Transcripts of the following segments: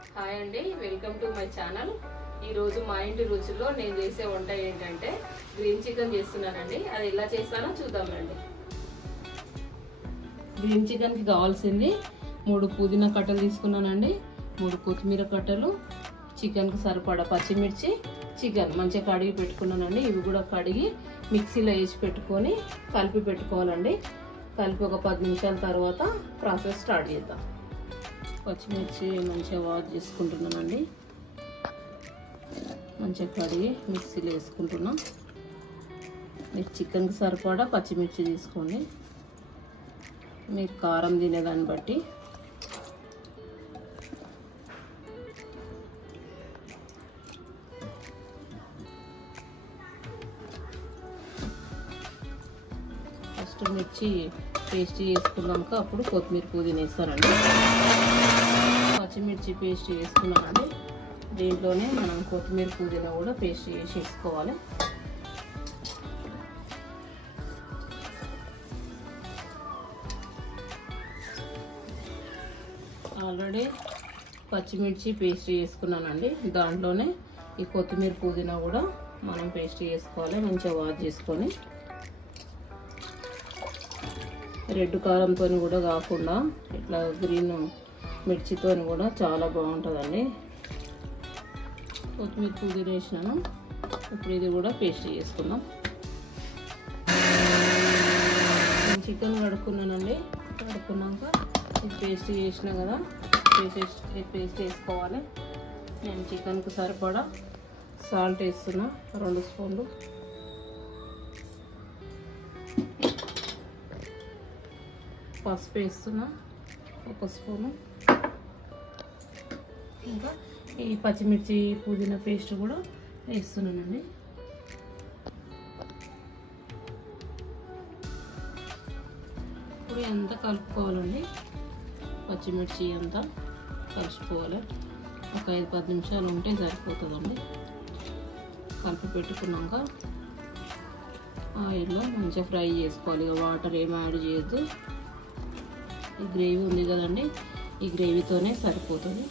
Hi అండి, welcome to my channel. ఈ రోజు మా ఇంటి రుచిలో నేను చేసే వంట ఏంటంటే గ్రీన్ చికెన్ చేస్తున్నానండి. అది ఎలా చేస్తానో చూద్దామండి. గ్రీన్ చికెన్ కి కావాల్సింది 3 పుదీనా కట్టలు తీసుకున్నానండి, 3 కొత్తిమీర కట్టలు, చికెన్ కి సరిపడా పచ్చిమిర్చి, చికెన్ మంచిగా కడిగి పెట్టుకున్నానండి. ఇవి కూడా కడిగి మిక్సీలో వేసి పెట్టుకొని కలిపి పెట్టుకోవాలండి. కలిపి ఒక 10 నిమిషాల తర్వాత ప్రాసెస్ స్టార్ట్ చేద్దాం. పచ్చిమిర్చి మంచిగా వాష్ చేసుకుంటున్నానండి. మంచిగా కడిగి మిక్సీలో వేసుకుంటున్నాం. మీరు చికెన్కి సరిపడా పచ్చిమిర్చి తీసుకోండి, మీరు కారం తినేదాన్ని బట్టి. ఫస్ట్ మిర్చి పేస్ట్ చేసుకున్నాక అప్పుడు కొత్తిమీర పుదీనా వేస్తానండి. పచ్చిమిర్చి పేస్ట్ వేసుకున్నానండి. దీంట్లోనే మనం కొత్తిమీర పుదీనా కూడా పేస్ట్ చేసి వేసుకోవాలి. ఆల్రెడీ పచ్చిమిర్చి పేస్ట్ చేసుకున్నానండి. దాంట్లోనే ఈ కొత్తిమీర పుదీనా కూడా మనం పేస్ట్ చేసుకోవాలి. మంచిగా వాష్ చేసుకొని రెడ్ కారంతో కూడా కాకుండా ఇట్లా గ్రీన్ మిర్చితో కూడా చాలా బాగుంటుందండి. కొత్తిమీర పుదీనా వేసినాను. ఇప్పుడు ఇది కూడా పేస్ట్ చేసుకుందాం. నేను చికెన్ కడుక్కున్నానండి. కడుక్కున్నాక ఇది పేస్ట్ చేసినా కదా, పేస్ట్ వేసుకోవాలి. నేను చికెన్కి సరిపడా సాల్ట్ వేస్తున్నా 2 స్పూన్లు. పసుపు వేస్తున్నా 1 స్పూను. ఇంకా ఈ పచ్చిమిర్చి పుదీనా పేస్ట్ కూడా వేస్తున్నానండి. ఇప్పుడు అంతా కలుపుకోవాలండి. పచ్చిమిర్చి అంతా కలుపుకోవాలి. ఒక 5-10 నిమిషాలు ఉంటే సరిపోతుందండి. కలిపి పెట్టుకున్నాక ఆయిల్లో మంచిగా ఫ్రై చేసుకోవాలి. వాటర్ ఏమి యాడ్ చేయొద్దు. ఈ గ్రేవీ ఉంది కదండి, ఈ గ్రేవీతోనే సరిపోతుంది.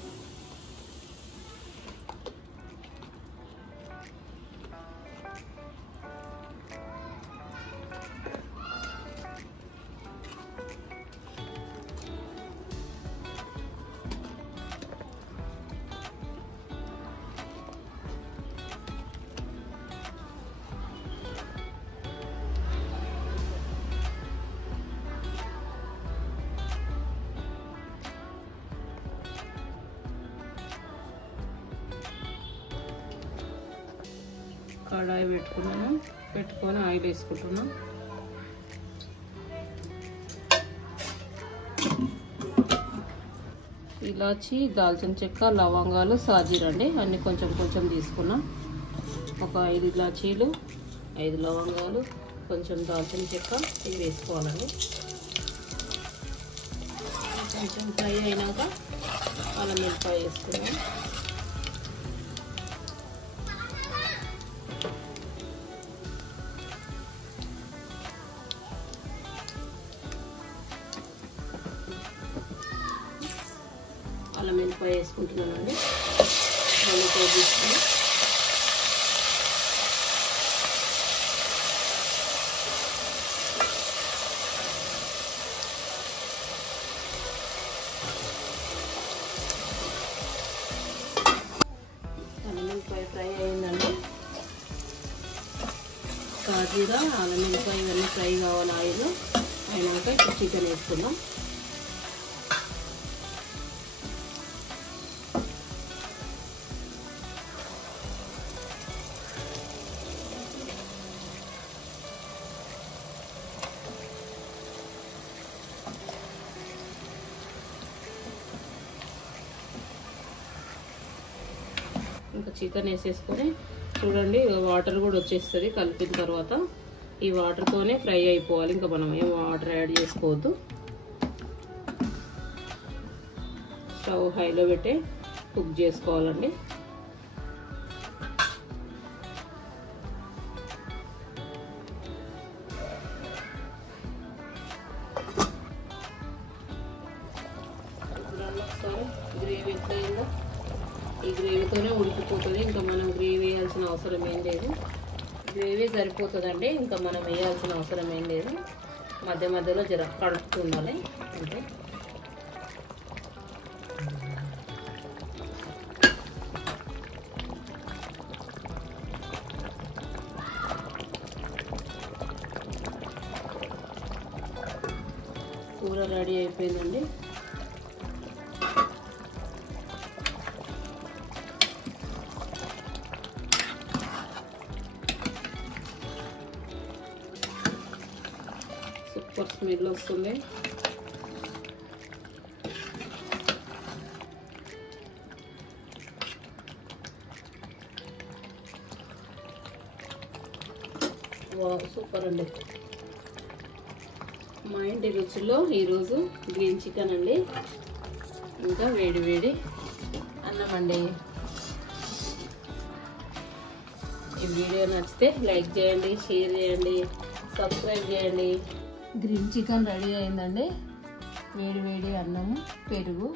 కడాయి పెట్టుకొని ఆయిల్ వేసుకుంటున్నాం. ఇలాచి, దాల్చిన చెక్క, లవంగాలు, సాజీరండి అన్ని కొంచెం కొంచెం తీసుకున్నాం. ఒక 5 ఇలాచీలు, 5 లవంగాలు, కొంచెం దాల్చిన చెక్క ఇవి వేసుకోవాలండి. కొంచెం ఫ్రై అయినాక అల్లం వెల్లిపాయ వేసుకున్నాం. అల్లం వెల్లిపాయ వేసుకుంటున్నానండి. 2 టేబుల్ స్పూన్. అల్లం వెల్లిపాయ ఫ్రై అయిందండి. కాజీరా, అల్లం వెల్లిపాయ ఇవన్నీ ఫ్రై కావాలి. ఆయిల్ అయినాక ఇప్పుడు చికెన్ వేసుకుందాం. ఇంకా చికెన్ వేసేసుకొని చూడండి, వాటర్ కూడా వచ్చేస్తుంది కలిపిన తర్వాత. ఈ వాటర్తోనే ఫ్రై అయిపోవాలి. ఇంకా మనం ఏం వాటర్ యాడ్ చేసుకోవద్దు. స్టవ్ హైలో పెట్టి కుక్ చేసుకోవాలండి. గ్రేవీ ఎట్లయిందో ఈ గ్రేవీతోనే ఉడికిపోతుంది. ఇంకా మనం గ్రేవీ వేయాల్సిన అవసరం ఏం లేదు. గ్రేవీ సరిపోతుందండి. ఇంకా మనం వేయాల్సిన అవసరం ఏం లేదు. మధ్య మధ్యలో జర కడుపుతూ ఉండాలి అంటే. కూర రెడీ అయిపోయిందండి. సూపర్ స్మెల్ వస్తుంది. వావ్, సూపర్ అండి. మా ఇంటి రుచిలో ఈరోజు గ్రీన్ చికెన్ అండి, ఇంకా వేడి వేడి అన్నం అండి. ఈ వీడియో నచ్చితే లైక్ చేయండి, షేర్ చేయండి, సబ్స్క్రైబ్ చేయండి. గ్రీన్ చికెన్ రెడీ అయిందండి. వేడి వేడి అన్నము, పెరుగు.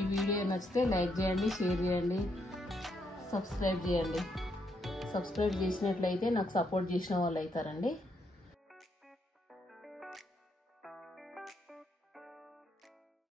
ఈ వీడియో నచ్చితే లైక్ చేయండి, షేర్ చేయండి, సబ్స్క్రైబ్ చేయండి. సబ్స్క్రైబ్ చేసినట్లయితే నాకు సపోర్ట్ చేసిన వాళ్ళు అవుతారండి.